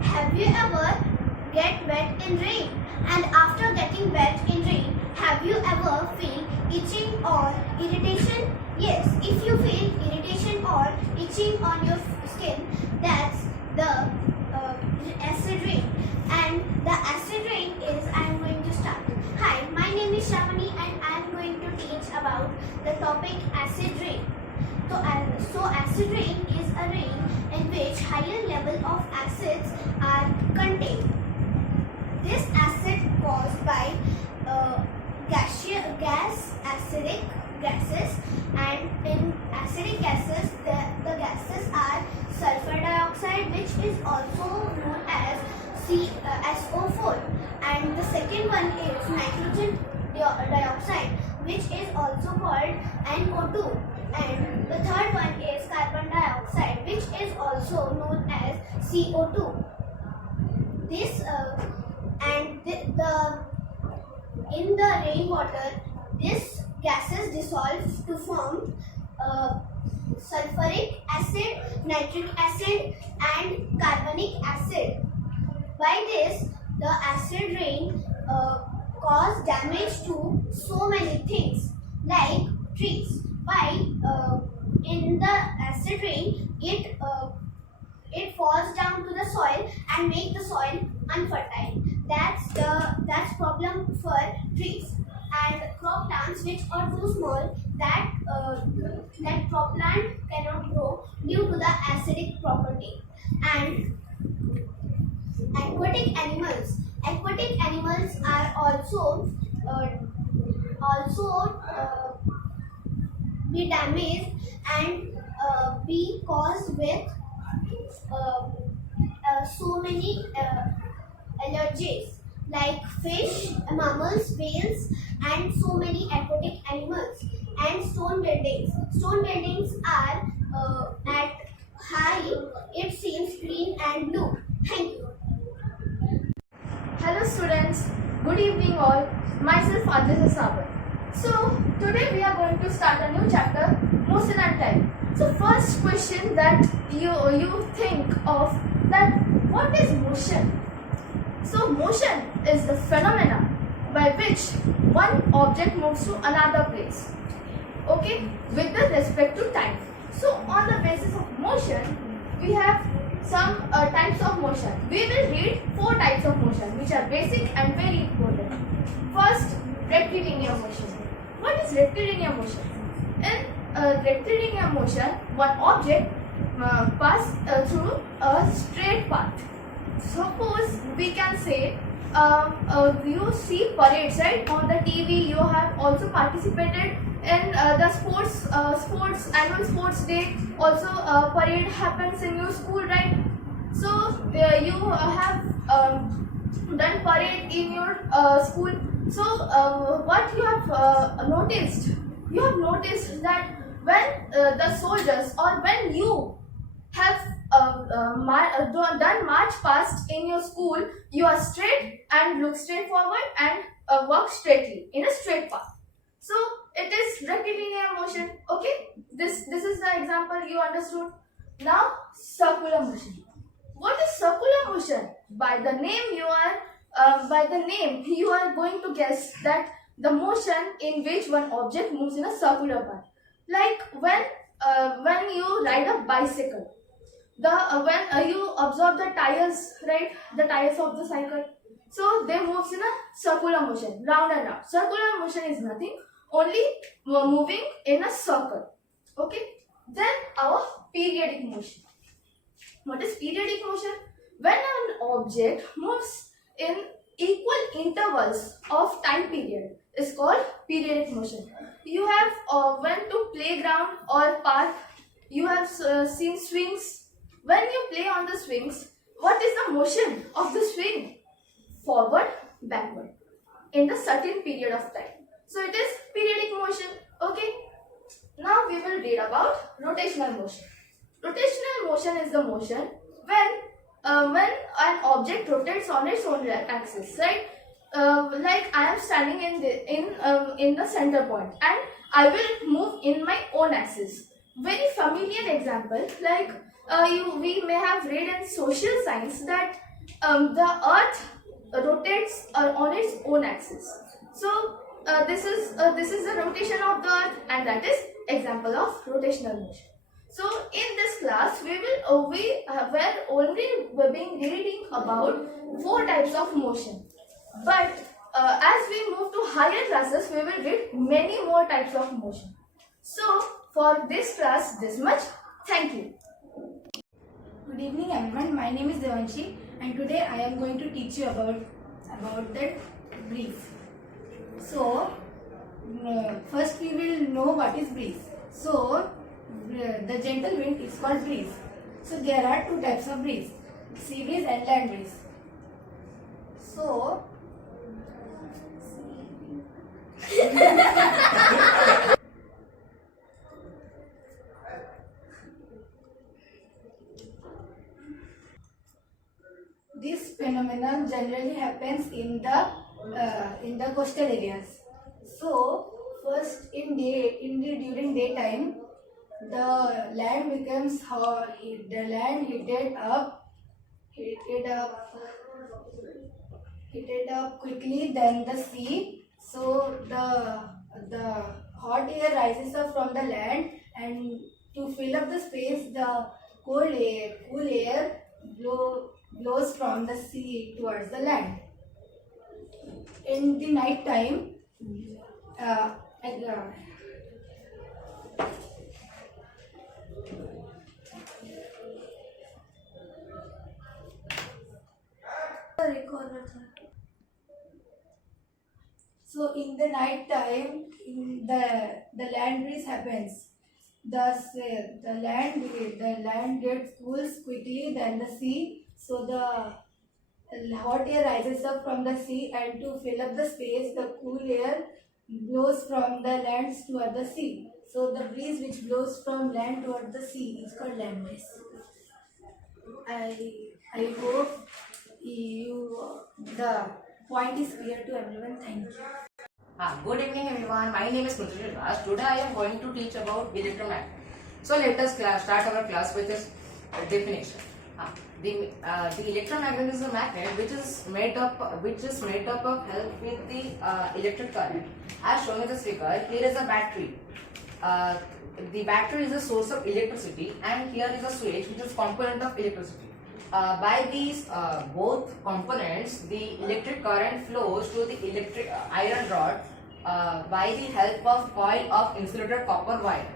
Have you ever get wet in rain? And after getting wet in rain, have you ever feel itching or irritation? Yes, if you feel irritation or itching on your skin, that's the acid rain. And the acid rain is I am going to start. Hi, my name is Shravani and I am going to teach about the topic acid rain. So acid rain is a rain in which higher level of acids are contained. This acid caused by acidic gases, and in acidic gases the gases are sulfur dioxide, which is also known as SO4, and the second one is nitrogen dioxide, which is also called NO2, and the third one is carbon dioxide, which is also known as CO2. This in the rainwater, this gases dissolve to form sulfuric acid, nitric acid, and carbonic acid. By this, the acid rain cause damage to so many things like trees. In the acid rain, it falls down to the soil and make the soil unfertile. That's problem for trees and crop plants, which are too small that crop plant cannot grow due to the acidic property. And aquatic animals are also be damaged and be caused with so many allergies like fish, mammals, whales, and so many aquatic animals. And stone buildings. Stone buildings are at high. It seems green and blue. Thank you. Hello students, good evening all. Myself Aditya Sabar. So today we are going to start a new chapter, motion and time. So first question that you think of, that what is motion? So motion is the phenomena by which one object moves to another place, okay, with the respect to time. So on the basis of motion, we have some types of motion. We will read 4 types of motion which are basic and very important. First, rectilinear motion. What is rectilinear motion? In rectilinear motion, one object passes through a straight path. Suppose we can say you see parades, right? On the TV, you have also participated in the annual sports day. Also, parade happens in your school, right? So you have done parade in your school. So what you have noticed? You have noticed that when the soldiers, or when you have done march past in your school, you are straight and look straight forward and walk straightly in a straight path. So it is rectilinear motion. Okay, this is the example you understood. Now circular motion. What is circular motion? By the name you are going to guess that the motion in which one object moves in a circular path. Like when you ride a bicycle, when you observe the tires, right? The tires of the cycle. So they moves in a circular motion, round and round. Circular motion is nothing, only moving in a circle. Okay. Then our periodic motion. What is periodic motion? When an object moves in equal intervals of time period is called periodic motion. You have went to playground or park. You have seen swings. When you play on the swings, what is the motion of the swing? Forward, backward, in the certain period of time. So it is periodic motion. Okay. Now we will read about rotational motion. Rotational motion is the motion when an object rotates on its own axis, right? Like I am standing in the center point and I will move in my own axis. Very familiar example, like we may have read in social science that the Earth rotates on its own axis. So this is the rotation of the Earth, and that is example of rotational motion. So in this class we were only being reading about 4 types of motion, but as we move to higher classes we will read many more types of motion. So for this class this much. Thank you. Good evening everyone, my name is Devanshi and today I am going to teach you about the breeze. So first we will know what is breeze. So the gentle wind is called breeze. So there are 2 types of breeze, sea breeze and land breeze. So this phenomenon generally happens in the coastal areas. So first during daytime, the land becomes hot. The land heated up quickly than the sea. So the hot air rises up from the land, and to fill up the space, the cool air blows from the sea towards the land. In the night time, so in the night time, the land breeze happens. Thus, the land gets cools quickly than the sea. So the hot air rises up from the sea, and to fill up the space, the cool air blows from the land toward the sea. So the breeze which blows from land toward the sea is called land breeze. I hope the point is clear to everyone. Thank you. Good evening everyone, my name is Mridul Raj. Today I am going to teach about electromagnet. So let us start our class with this definition. The electromagnet is a magnet which is made up of help with the electric current. As shown in this figure, here is a battery. The battery is a source of electricity, and here is a switch which is component of electricity. By these both components, the electric current flows to the electric iron rod by the help of coil of insulated copper wire.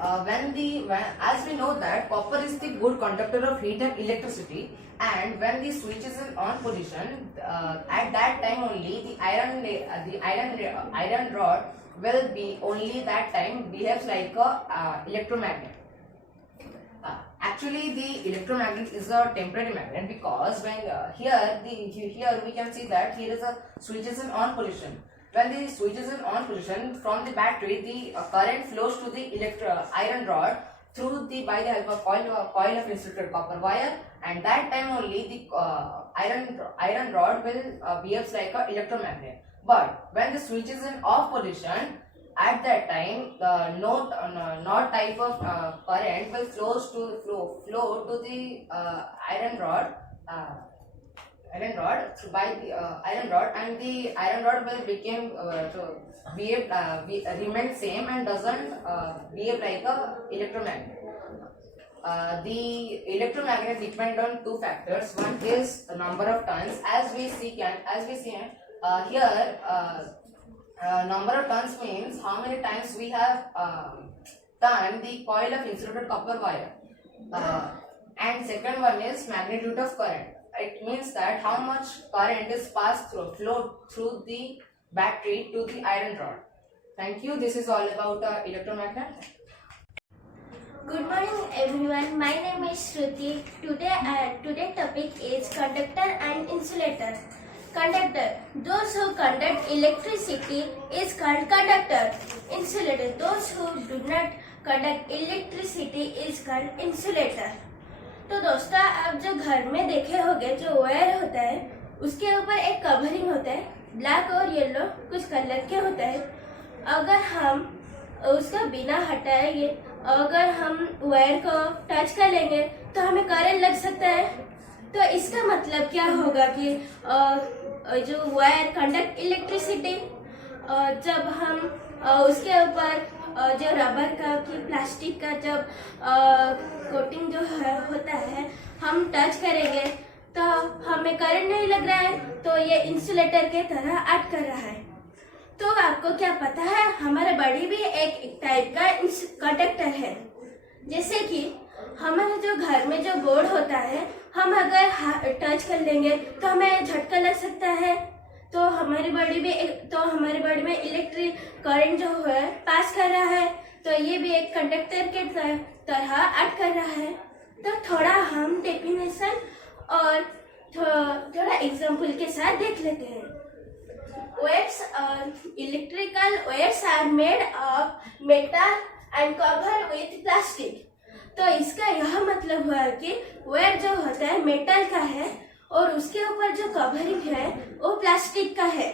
As we know that copper is the good conductor of heat and electricity, and when the switch is in on position, at that time only the iron rod will be only that time behaves like a electromagnet. Actually, the electromagnet is a temporary magnet, because when here we can see that here is a switch is in on position. When the switch is in on position, from the battery the current flows to the iron rod by the help of coil of insulated copper wire, and that time only the iron rod will behaves like a electromagnet. But when the switch is in off position, at that time the no type of current will flow to the iron rod by the iron rod, and the iron rod will remain same and doesn't behave like a electromagnet. The electromagnet depend on 2 factors. One is the number of turns, as we see here. Number of turns means how many times we have turned the coil of insulated copper wire. And second one is magnitude of current. It means that how much current is flow through the battery to the iron rod. Thank you. This is all about electromagnet. Good morning everyone, my name is Shruti. Today topic is conductor and insulator. Conductor, those who conduct electricity is called conductor. Insulator, those who do not conduct electricity is called insulator. तो दोस्तों, आप जो घर में देखे होंगे जो wire होता है उसके ऊपर एक कवरिंग होता है, ब्लैक और येलो कुछ कलर के होता है. अगर हम उसका बिना हटाएंगे, अगर हम वायर को टच कर लेंगे तो हमें करंट लग सकता है. तो इसका मतलब क्या होगा कि जो वायर कंडक्ट इलेक्ट्रिसिटी, जब हम उसके ऊपर जो रबर का कि प्लास्टिक का जब कोटिंग जो होता है हम टच करेंगे तो हमें करंट नहीं लग रहा है, तो ये इंसुलेटर के तरह एक्ट कर रहा है। तो आपको क्या पता है, हमारा बॉडी भी एक टाइप का कंडक्टर है। जैसे कि हमारे जो घर में जो बोर्ड होता है, हम अगर टच कर लेंगे तो हमें झटका लग सकता है, तो हमारी बॉडी में इलेक्ट्रिक करंट जो है पास कर रहा है, तो ये भी एक कंडक्टर के तरह एक्ट कर रहा है। तो थोड़ा हम डेफिनेशन और थोड़ा एग्जाम्पल के साथ देख लेते हैं। Wires are electrical wires are made of metal and covered with plastic. तो इसका यह मतलब हुआ कि वायर जो होता है मेटल का है और उसके ऊपर जो कवरिंग है वो प्लास्टिक का है।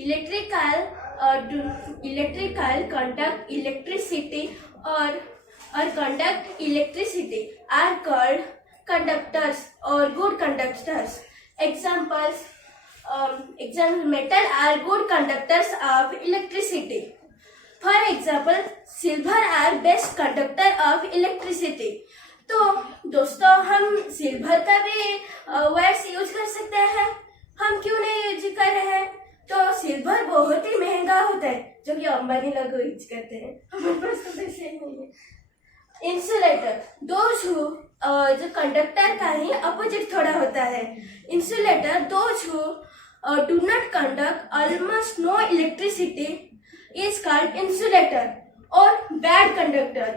इलेक्ट्रिकल कंडक्ट इलेक्ट्रिसिटी और conduct electricity are called conductors or good conductors. Example, metal are good conductors of electricity. For example, silver are best conductor of electricity. तो दोस्तों, हम सिल्वर का भी वायर्स यूज कर सकते हैं। हम क्यों नहीं यूज कर रहे हैं? तो सिल्वर बहुत ही महंगा होता है, जो कि अंबानी लोग यूज करते हैं। हमारे पास तो पैसे नहीं है। इंसुलेटर, जो कंडक्टर का ही अपोजिट थोड़ा होता है। Insulator, those who do not conduct almost no electricity is called insulator और bad conductor.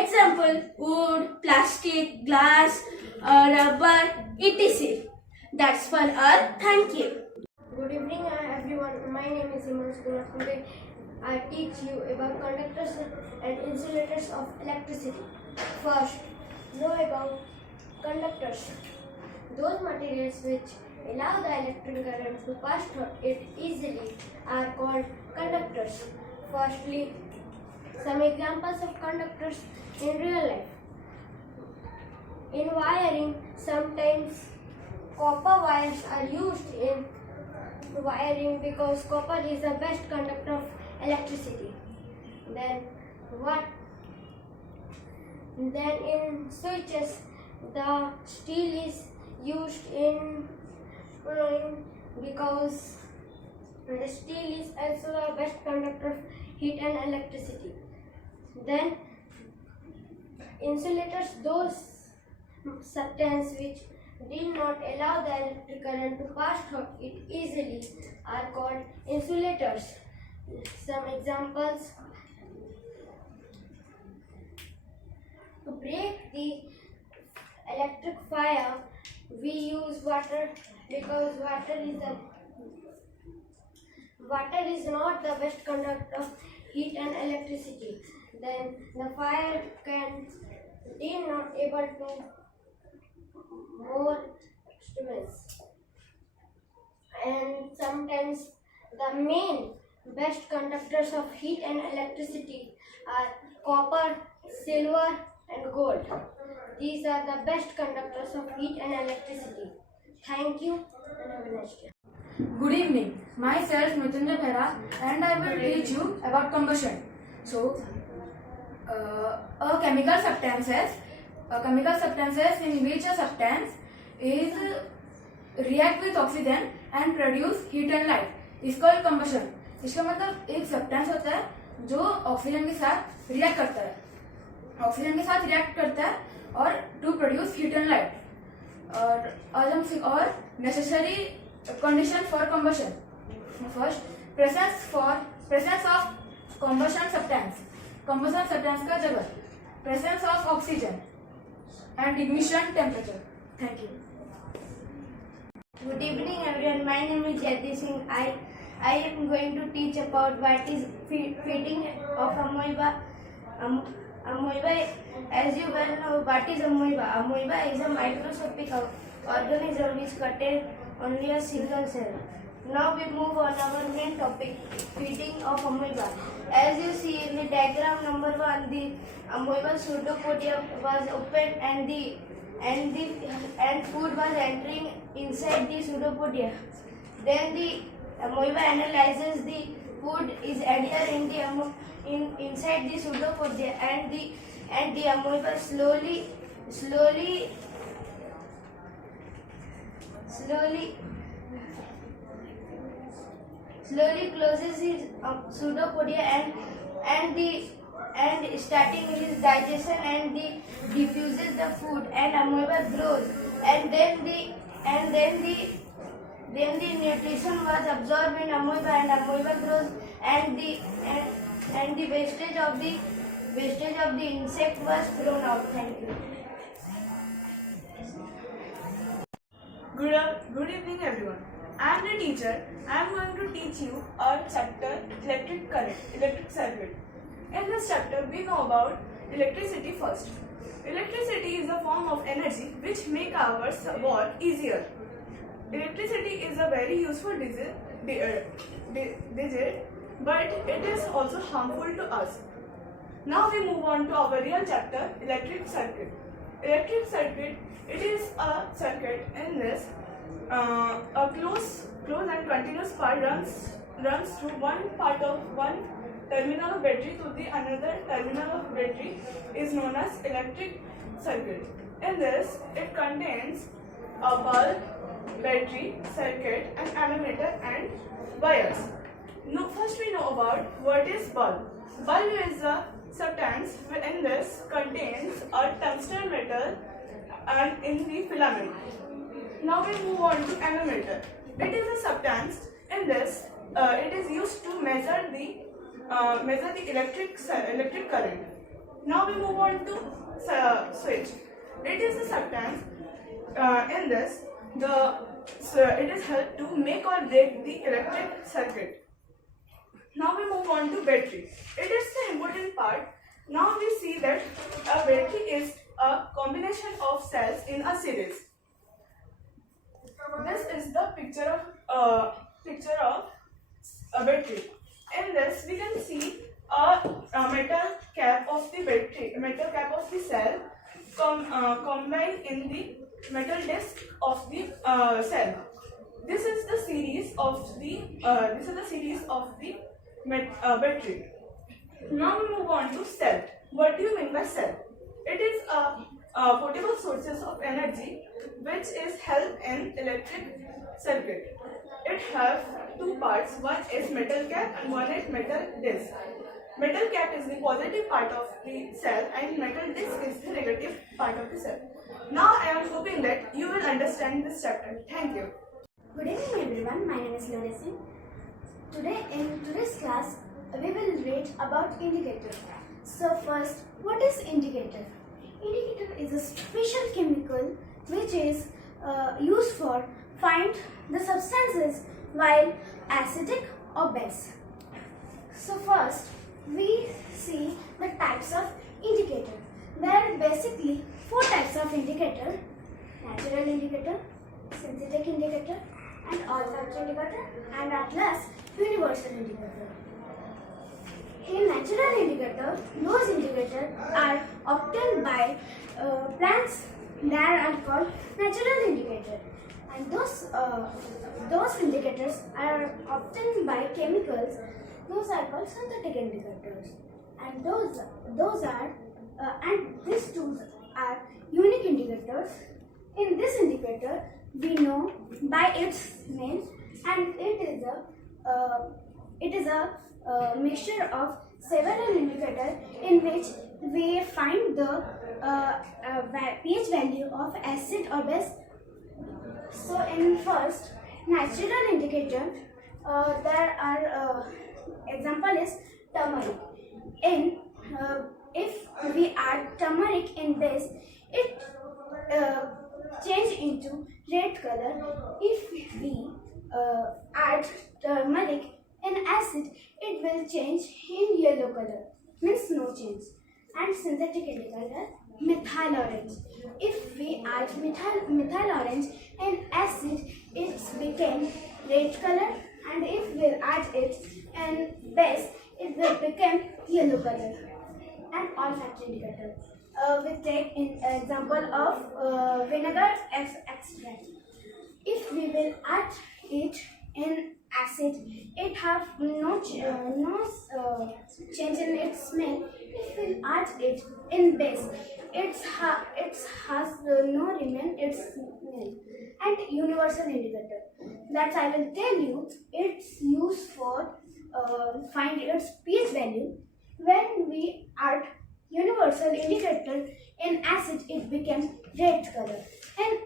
Example, wood, plastic, glass, rubber, etc. That's for all. Thank you. Good evening everyone. My name is Himanshu Kumar. Today I teach you about conductors and insulators of electricity. First, know about conductors. Those materials which allow the electric current to pass through it easily are called conductors. Firstly, some examples of conductors in real life. In wiring, sometimes copper wires are used in wiring because copper is the best conductor of electricity. Then in switches, the steel is used in because the steel is also the best conductor of heat and electricity. Then insulators, those substances which did not allow the electric current to pass through it easily are called insulators. Some examples: to break the electric fire, we use water because water is not the best conductor of heat and electricity. Then the fire is not able to more instruments, and sometimes the main best conductors of heat and electricity are copper, silver and gold. These are the best conductors of heat and electricity. Thank you and have a nice day. Good evening. Myself Mrityunjay Bhera and I will teach you about combustion. So, a chemical substances in which a substance is react with oxygen and produce heat and light is called combustion. इसका मतलब एक substance होता है जो oxygen के साथ react करता है और to produce heat and light. और necessary condition for combustion. First, presence of combustion substance का जगह, presence of oxygen and ignition temperature. Thank you. Good evening everyone. My name is Jyoti Singh. I am going to teach about what is feeding of amoeba. Amoeba, as you well know, what is amoeba? Amoeba is a microscopic organism which contains only a single cell. Now we move on our main topic, feeding of amoeba. As you see in the diagram number 1, the amoeba pseudopodia was open and food was entering inside the pseudopodia. Then the amoeba analyzes the food is entering inside the pseudopodia, and the amoeba slowly closes his pseudopodia and starting his digestion, and diffuses the food, and amoeba grows, and then the nutrition was absorbed in amoeba, and amoeba grows, and the wastage of the insect was thrown out. Thank you. Good evening everyone. I am the teacher. I am going to teach you our chapter electric current, electric circuit. In this chapter we know about electricity first. Electricity is a form of energy which make our work easier. Electricity is a very useful digit, but it is also harmful to us. Now we move on to our real chapter, electric circuit. Electric circuit, it is a circuit in this a close and continuous part runs through one part of one terminal of battery to the another terminal of battery is known as electric circuit. In this, it contains a bulb, battery, circuit, an ammeter and wires. Now, first we know about what is bulb. Bulb is a substance in this contains a tungsten metal and in the filament. Now we move on to ammeter. It is a substance in this. It is used to measure the electric current. Now we move on to switch. It is a substance in this. It is helped to make or break the electric circuit. Now we move on to battery. It is the important part. Now we see that a battery is a combination of cells in a series. This is the picture of a battery. In this, we can see a metal cap of the battery, metal cap of the cell, combined in the metal disc of the cell. This is the series of the battery. Now we move on to cell. What do you mean by cell? It is a portable sources of energy which is held in electric circuit. It has two parts. One is metal cap and one is metal disc. Metal cap is the positive part of the cell and metal disc is the negative part of the cell. Now I am hoping that you will understand this chapter. Thank you. Good evening everyone, my name is Lola Singh. In today's class, we will read about indicator. So first, what is indicator? Indicator is a special chemical which is used for find the substances while acidic or base. So first, we see the types of indicator. There are basically 4 types of indicator: natural indicator, synthetic indicator, and olfactory indicator, and at last universal indicator. In natural indicator, those indicators are obtained by plants that are called natural indicator, and those indicators are obtained by chemicals. Those are called synthetic indicators, and these two are unique indicators. In this indicator, we know by its name, and it is a mixture of several indicators in which we find the pH value of acid or base. So in first natural indicator, there are example is turmeric. If we add turmeric in base, it change into red color. If we add turmeric in acid, it will change in yellow color, means no change. And synthetic indicator, methyl orange. If we add methyl orange in acid, it became red color, and if we add it in base, it will become yellow color. And olfactory indicator. we take in example of vinegar extract. If we will add it in acid, it have no change in its smell. If we add it in base, it has no remain its smell. And universal indicator, that I will tell you, it's used for find its pH value. When we add universal indicator in acid, it becomes red color. In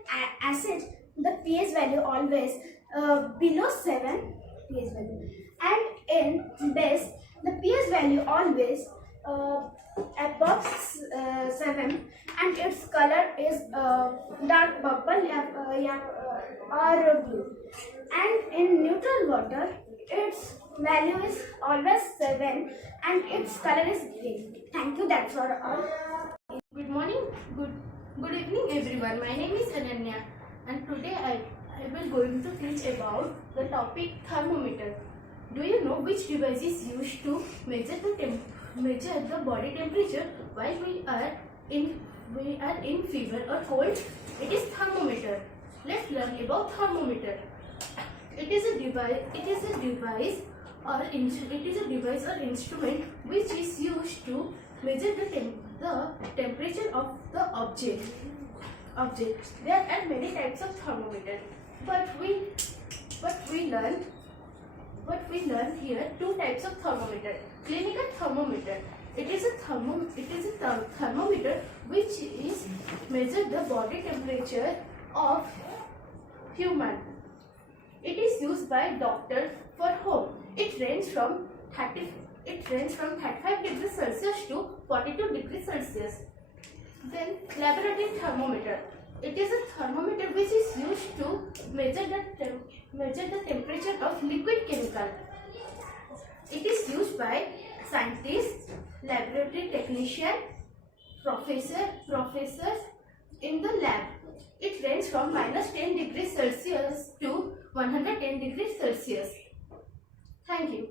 acid, the pH value always below 7 pH value, and in base the pH value always above 7, and its color is dark purple or blue. And in neutral water, its value is always 7 and its color is green. Thank you. That's all. Good morning, good evening everyone. My name is Ananya and today I will going to teach about the topic thermometer. Do you know which device is used to measure the body temperature while we are in fever or cold? It is thermometer. Let's learn about thermometer. It is a device or instrument which is used to measure the temperature of the object. There are many types of thermometer, but we learn here two types of thermometer. Clinical thermometer. It is a thermometer which is measure the body temperature of human. It is used by doctor for home. It ranges from 35 degrees Celsius to 42 degrees Celsius. Then laboratory thermometer. It is a thermometer which is used to measure the temperature of liquid chemical. It is used by scientists, laboratory technician, professors in the lab. It ranges from -10 degrees Celsius to 110 degrees Celsius. Thank you.